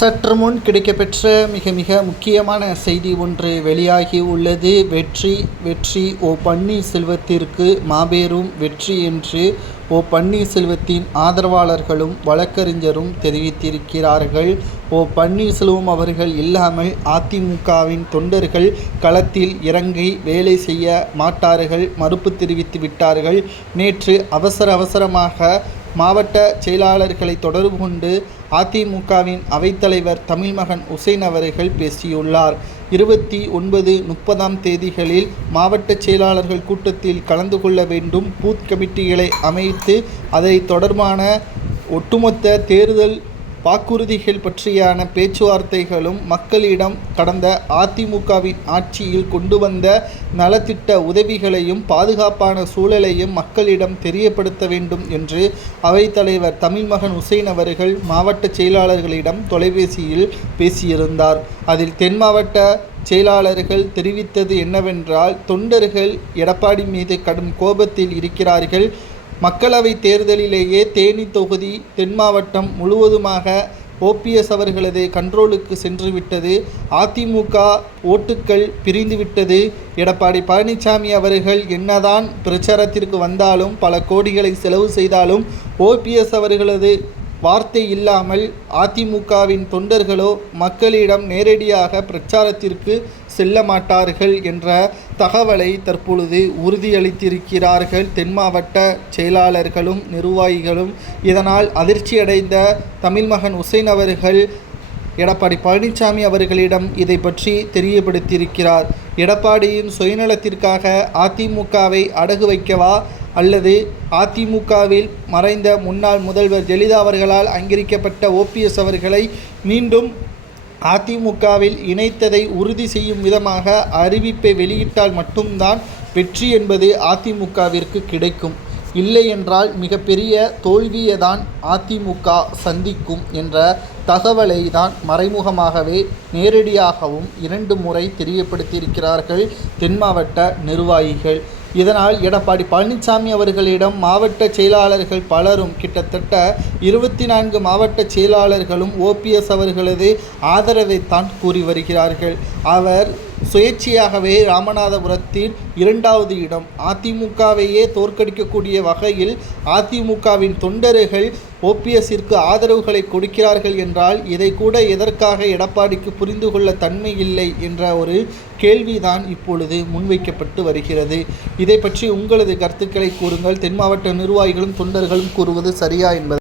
சற்று முன் கிடைக்கப்பெற்ற மிக மிக முக்கியமான செய்தி ஒன்று வெளியாகி உள்ளது. வெற்றி வெற்றி ஓ பன்னீர்செல்வத்திற்கு மாபெரும் வெற்றி என்று ஓ பன்னீர்செல்வத்தின் ஆதரவாளர்களும் வழக்கறிஞரும் தெரிவித்திருக்கிறார்கள். ஓ பன்னீர்செல்வம் அவர்கள் இல்லாமல் அதிமுகவின் தொண்டர்கள் களத்தில் இறங்கி வேலை செய்ய மாட்டார்கள், மறுப்பு தெரிவித்து விட்டார்கள். நேற்று அவசரமாக மாவட்ட செயலாளர்களை தொடர்பு கொண்டு அதிமுகவின் அவைத்தலைவர் தமிழ்மகன் உசேன் அவர்கள் பேசியுள்ளார். 29, 30ஆம் தேதிகளில் மாவட்ட செயலாளர்கள் கூட்டத்தில் கலந்து கொள்ள வேண்டும். பூத் கமிட்டிகளை அமைத்து அதை தொடர்பான ஒட்டுமொத்த தேர்தல் வாக்குறுதிகள் பற்றியான பேச்சுவார்த்தைகளும் மக்களிடம் கடந்த அதிமுகவின் ஆட்சியில் கொண்டு வந்த நலத்திட்ட உதவிகளையும் பாதுகாப்பான சூழலையும் மக்களிடம் தெரியப்படுத்த வேண்டும் என்று அவைத்தலைவர் தமிழ்மகன் உசேன் அவர்கள் மாவட்ட செயலாளர்களிடம் தொலைபேசியில் பேசியிருந்தார். அதில் தென் மாவட்ட செயலாளர்கள் தெரிவித்தது என்னவென்றால், தொண்டர்கள் எடப்பாடி மீது கடும் கோபத்தில் இருக்கிறார்கள். மக்களவை தேர்தலிலேயே தேனி தொகுதி தென் மாவட்டம் முழுவதுமாக ஓபிஎஸ் அவர்களது கண்ட்ரோலுக்கு சென்றுவிட்டது. அதிமுக ஓட்டுக்கள் பிரிந்துவிட்டது. எடப்பாடி பழனிசாமி அவர்கள் என்னதான் பிரச்சாரத்திற்கு வந்தாலும், பல கோடிகளை செலவு செய்தாலும், ஓபிஎஸ் அவர்களது வார்த்தை இல்லாமல் அதிமுகவின் தொண்டர்களோ மக்களிடம் நேரடியாக பிரச்சாரத்திற்கு செல்ல மாட்டார்கள் என்ற தகவலை தற்பொழுது உறுதியளித்திருக்கிறார்கள் தென் மாவட்ட செயலாளர்களும் நிர்வாகிகளும். இதனால் அதிர்ச்சியடைந்த தமிழ்மகன் உசேன் அவர்கள் எடப்பாடி பழனிசாமி அவர்களிடம் இதை பற்றி தெரியப்படுத்தியிருக்கிறார். எடப்பாடியின் சுயநலத்திற்காக அதிமுகவை அடகு வைக்கவா அல்லது அதிமுகவில் மறைந்த முன்னாள் முதல்வர் ஜெயலலிதா அவர்களால் அங்கீகரிக்கப்பட்ட ஓபிஎஸ் அவர்களை மீண்டும் அதிமுகவில் இணைத்ததை உறுதி செய்யும் விதமாக அறிவிப்பை வெளியிட்டால் மட்டும்தான் வெற்றி என்பது அதிமுகவிற்கு கிடைக்கும். இல்லை என்றால் மிகப்பெரிய தோல்வியை தான் அதிமுக சந்திக்கும் என்ற தகவலை தான் மறைமுகமாகவே நேரடியாகவும் 2 முறை தெரியப்படுத்தியிருக்கிறார்கள் தென் மாவட்ட நிர்வாகிகள். இதனால் எடப்பாடி பழனிசாமி அவர்களிடம் மாவட்ட செயலாளர்கள் பலரும், கிட்டத்தட்ட 24 மாவட்ட செயலாளர்களும் ஓபிஎஸ் அவர்களது ஆதரவைத்தான் கூறி வருகிறார்கள். அவர் சுயேட்சையாகவே ராமநாதபுரத்தில் 2வது இடம், அதிமுகவையே தோற்கடிக்கக்கூடிய வகையில் அதிமுகவின் தொண்டர்கள் ஓபிஎஸ்ஸிற்கு ஆதரவுகளை கொடுக்கிறார்கள் என்றால் இதை கூட எதற்காக எடப்பாடிக்கு புரிந்து கொள்ள தன்மை இல்லை என்ற ஒரு கேள்விதான் இப்பொழுது முன்வைக்கப்பட்டு வருகிறது. இதை பற்றி உங்களது கருத்துக்களை கூறுங்கள். தென் மாவட்ட நிர்வாகிகளும் தொண்டர்களும் கூறுவது சரியா என்பது